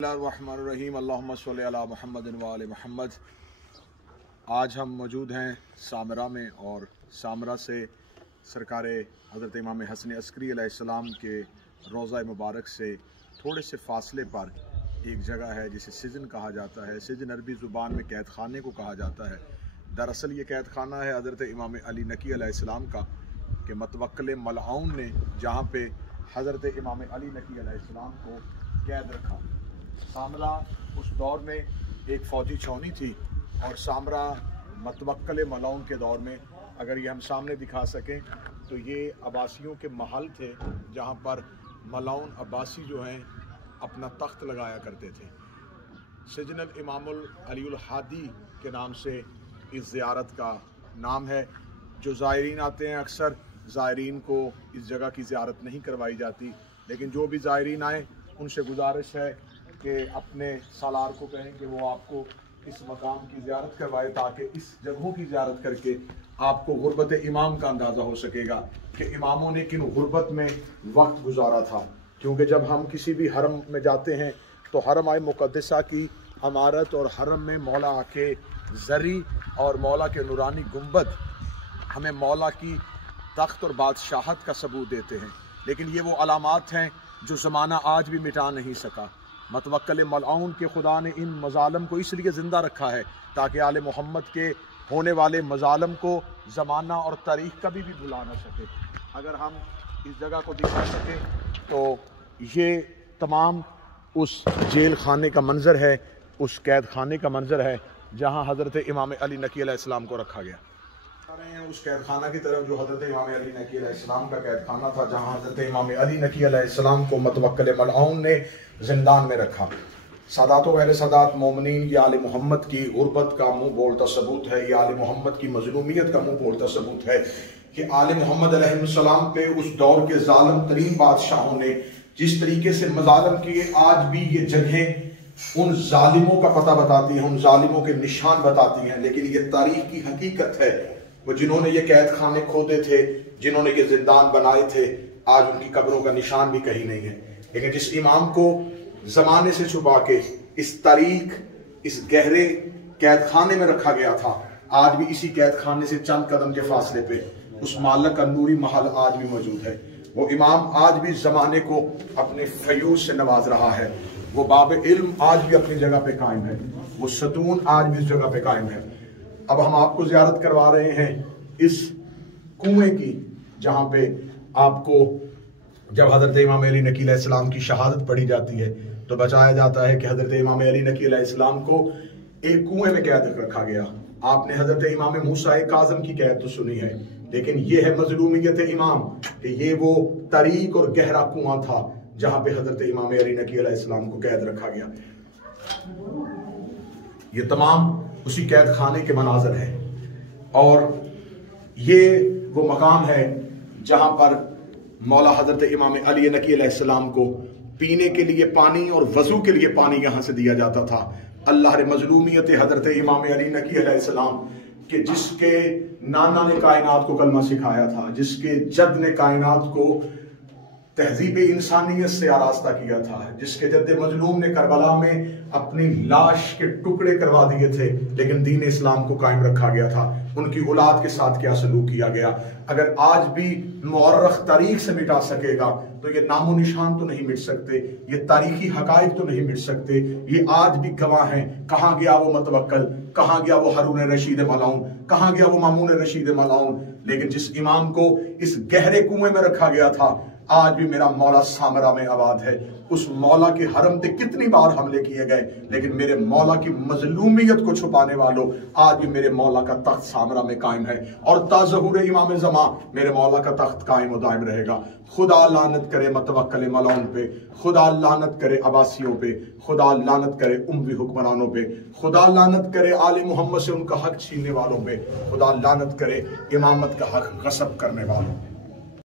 बिस्मिल्लाहिर्रहमानिर्रहीम अल्लाहुम्मा सल्लि अला मुहम्मद व आले मुहम्मद। आज हम मौजूद हैं सामरह में और सामरह से सरकार हज़रत इमाम हसन अस्करी अलैहिस्सलाम के रोज़ा मुबारक से थोड़े से फ़ासले पर एक जगह है जिसे सिजन कहा जाता है। सिजन अरबी ज़ुबान में कैद खाने को कहा जाता है। दरअसल ये कैद खाना है हज़रत इमाम अली नकी अलैहिस्सलाम का कि मतवक्किल मलऊन ने जहाँ पे हज़रत इमाम अली नकी अलैहिस्सलाम को कैद रखा। सामरा उस दौर में एक फ़ौजी छावनी थी और सामरा मतवक्किल मलऊन के दौर में, अगर ये हम सामने दिखा सकें तो ये अब्बासियों के महल थे जहाँ पर मलऊन अब्बासी जो हैं अपना तख्त लगाया करते थे। सिजनल इमामुल अलीउल हादी के नाम से इस ज़ियारत का नाम है। जो ज़ायरीन आते हैं अक्सर ज़ायरीन को इस जगह की ज़ियारत नहीं करवाई जाती, लेकिन जो भी ज़ायरीन आए उनसे गुजारिश है कि अपने सालार को कहें कि वो आपको इस मकाम की ज़ियारत करवाए ताकि इस जगहों की ज़ियारत करके आपको गुर्बत इमाम का अंदाज़ा हो सकेगा कि इमामों ने किन गुर्बत में वक्त गुजारा था। क्योंकि जब हम किसी भी हरम में जाते हैं तो हरम मुक़द्दसा की इमारत और हरम में मौला के ज़री और मौला के नूरानी गुंबद हमें मौला की तख्त और बादशाहत का सबूत देते हैं, लेकिन ये वो अलामात हैं जो ज़माना आज भी मिटा नहीं सका। मतवक्किल मलऊन के खुदा ने इन मज़ालम को इसलिए ज़िंदा रखा है ताकि आले मोहम्मद के होने वाले मज़ालम को ज़माना और तारीख़ कभी भी भुला ना सके। अगर हम इस जगह को दिखा सकें तो ये तमाम उस जेल खाने का मंज़र है, उस कैद खाने का मंज़र है जहाँ हज़रत इमाम अली नकी अलैहिस्सलाम को रखा गया। उस कैद खाना की तरफ जो हज़रत इमाम अली नकी अलैहिस्सलाम का कैद खाना था, जहाँ हज़रत इमाम अली नकी अलैहिस्सलाम को मतवक्किल मलऊन ने ज़िंदान में रखा। सादातो अहले सादात मोमिनीन, ये आले मोहम्मद की गुर्बत का मुँह बोलता सबूत है, ये आले मोहम्मद की मज़लूमियत का मुँह बोलता सबूत है कि आले मोहम्मद अलैहिस्सलाम पे उस दौर के ज़ालिम तरीन बादशाहों ने जिस तरीके से मज़ालम किए, आज भी ये जगहें उन जालिमों का पता बताती हैं, उन जालिमों के निशान बताती हैं। लेकिन ये तारीख की हकीकत है, वो जिन्होंने ये कैद खाने खोदे थे, जिन्होंने ये जिंदान बनाए थे, आज उनकी कब्रों का निशान भी कहीं नहीं है। लेकिन जिस इमाम को ज़माने से छुपा के इस तारीख, इस गहरे कैद खाने में रखा गया था, आज भी इसी कैद खाने से चंद कदम के फासले पे उस मालक का नूरी महल आज भी मौजूद है। वो इमाम आज भी ज़माने को अपने फयूज से नवाज रहा है। वो बाब इल्म आज भी अपनी जगह पे कायम है, वो सतून आज भी इस जगह पे कायम है। अब हम आपको ज़ियारत करवा रहे हैं इस कुएं की, जहाँ पे आपको जब हज़रत इमाम अली नकी अलैहिस्सलाम की शहादत पढ़ी जाती है तो बचाया जाता है कि हज़रत इमाम अली नकी अलैहिस्सलाम को एक कुएं में कैद रखा गया। आपने हज़रत इमाम मूसा काज़म की कैद तो सुनी है, लेकिन ये है मज़लूमियत इमाम कि ये वो तारीक और गहरा कुआं था जहाँ पे हज़रत इमाम अली नकी अलैहिस्सलाम को कैद रखा गया। ये तमाम उसी कैद खाने के मनाज़र है और ये वो मकाम है जहाँ पर मौला हज़रत इमाम अली नकी अलैहिस्सलाम को पीने के लिए पानी और वज़ू के लिए पानी यहाँ से दिया जाता था। अल्लाह ने मज़लूमियत हज़रत इमाम अली नकी अलैहिस्सलाम के जिसके नाना ने कायनात को कलमा सिखाया था, जिसके जद ने कायनात को तहजीब इंसानियत से आरास्ता किया था, जिसके जद्द मजलूम ने करबला में अपनी लाश के टुकड़े करवा दिए थे, लेकिन दीन इस्लाम को कायम रखा गया था। उनकी औलाद के साथ क्या सलूक किया गया, अगर आज भी मुअर्रख तारीख से मिटा सकेगा तो ये नामो निशान तो नहीं मिट सकते, ये तारीखी हकाइक तो नहीं मिट सकते। ये आज भी गवाह हैं। कहाँ गया वो मतवक्किल, कहाँ गया वो हारून रशीद मलऊन, कहाँ गया वो मामून रशीद मलऊन। लेकिन जिस इमाम को इस गहरे कुएं में रखा गया था, आज भी मेरा मौला सामरा में आबाद है। उस मौला के हरम पे कितनी बार हमले किए गए, लेकिन मेरे मौला की मजलूमियत को छुपाने वालों, आज भी मेरे मौला का तख्त सामरा में कायम है और ताज़हूर इमाम ज़मा मेरे मौला का तख्त कायम और दायम रहेगा। खुदा लानत करे मतवक्किल मलऊन पे, खुदा लानत करे अब्बासियों पे, खुदा लानत करे उम्वी हुक्मरानों पे, खुदा लानत करे आले मोहम्मद से उनका हक छीनने वालों पे, खुदा लानत करे इमामत का हक गस्ब करने वालों पे।